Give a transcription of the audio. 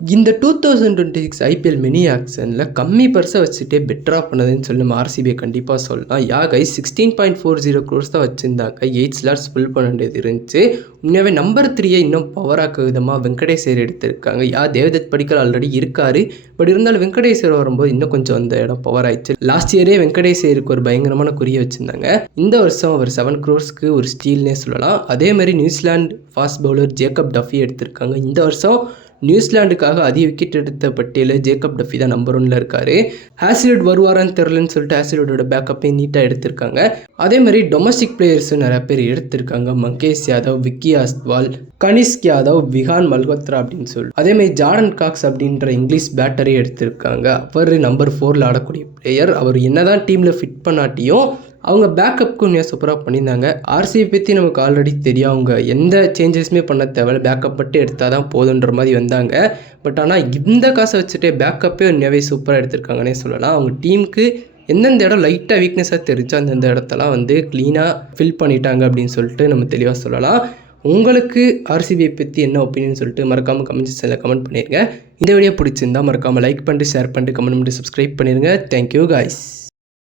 இந்த 2026 IPL mini ஆக்ஷனில் கம்மி பர்ஸை வச்சுட்டே பெட்டராக பண்ணதுன்னு சொல்லி நம்ம ஆர்சிபியை கண்டிப்பாக சொல்லலாம். கைஸ் 16.40 crores தான் வச்சுருந்தாங்க. 8 ஸ்லாட்ஸ் ஃபில் பண்ண வேண்டியது இருந்துச்சு. உண்மையாகவே நம்பர் 3 இன்னும் பவராக்க விதமாக வெங்கடேஸ்வர் எடுத்திருக்காங்க. தேவதத் படிக்கல் ஆல்ரெடி இருக்கார். பட் இருந்தாலும் வெங்கடேஸ்வர் வரும்போது இன்னும் கொஞ்சம் அந்த இடம் பவர் ஆயிடுச்சு. லாஸ்ட் இயரே வெங்கடேஸ்வருக்கு ஒரு பயங்கரமான குறியை வச்சுருந்தாங்க. இந்த வருஷம் ஒரு 7 crores ஒரு ஸ்டீல்னே சொல்லலாம். அதே மாதிரி New Zealand fast bowler Jacob Duffy எடுத்திருக்காங்க. இந்த வருஷம் நியூசிலாண்டுக்காக அதிக விக்கெட் எடுத்த பட்டியலில் ஜேக்கப் டஃபி தான் நம்பர் 1ல் இருக்கார். ஹேசிலுட் வருவாரான்னு தெரிலன்னு சொல்லிட்டு ஹேசிலுடோட பேக்கப்பையும் நீட்டாக எடுத்திருக்காங்க. அதே மாதிரி டொமஸ்டிக் பிளேயர்ஸும் நிறைய பேர் எடுத்திருக்காங்க. மங்கேஷ் யாதவ், விக்கி அஸ்வால், கனிஷ்க் யாதவ், விஹான் மல்ஹோத்ரா அப்படின்னு சொல்லி. அதே மாதிரி ஜார்டன் காக்ஸ் அப்படின்ற இங்கிலீஷ் பேட்டரி எடுத்திருக்காங்க. அவர் நம்பர் 4ல் ஆடக்கூடிய பிளேயர். அவர் என்னதான் டீமில் ஃபிட் பண்ணாட்டியும் அவங்க பேக்கப்புக்கு உண்மையாக சூப்பராக பண்ணியிருந்தாங்க. ஆர்சிபி பற்றி நமக்கு ஆல்ரெடி தெரியும். அவங்க எந்த சேஞ்சஸுமே பண்ண தேவையில்ல, பேக்கப் மட்டும் எடுத்தால் தான் போதுன்ற மாதிரி வந்தாங்க. பட் ஆனால் இந்த காசை வச்சுட்டே பேக்கப்பே உண்மையாகவே சூப்பராக எடுத்திருக்காங்கன்னே சொல்லலாம். அவங்க டீமுக்கு எந்தெந்த இடம் லைட்டாக வீக்னஸாக தெரிஞ்சோ அந்தந்த இடத்தெல்லாம் க்ளீனாக ஃபில் பண்ணிட்டாங்க அப்படின்னு சொல்லிட்டு நம்ம தெளிவாக சொல்லலாம். உங்களுக்கு ஆர்சிபியை பற்றி என்ன ஒப்பீனியன் சொல்லிட்டு மறக்காமல் கமெண்ட் செக்ஷனில் கமெண்ட் பண்ணிடுங்க. இந்த வீடியோ பிடிச்சிருந்தா மறக்காமல் லைக் பண்ணிட்டு ஷேர் பண்ணிட்டு கமெண்ட் பண்ணிட்டு சப்ஸ்கிரைப் பண்ணிடுங்க. Thank you guys.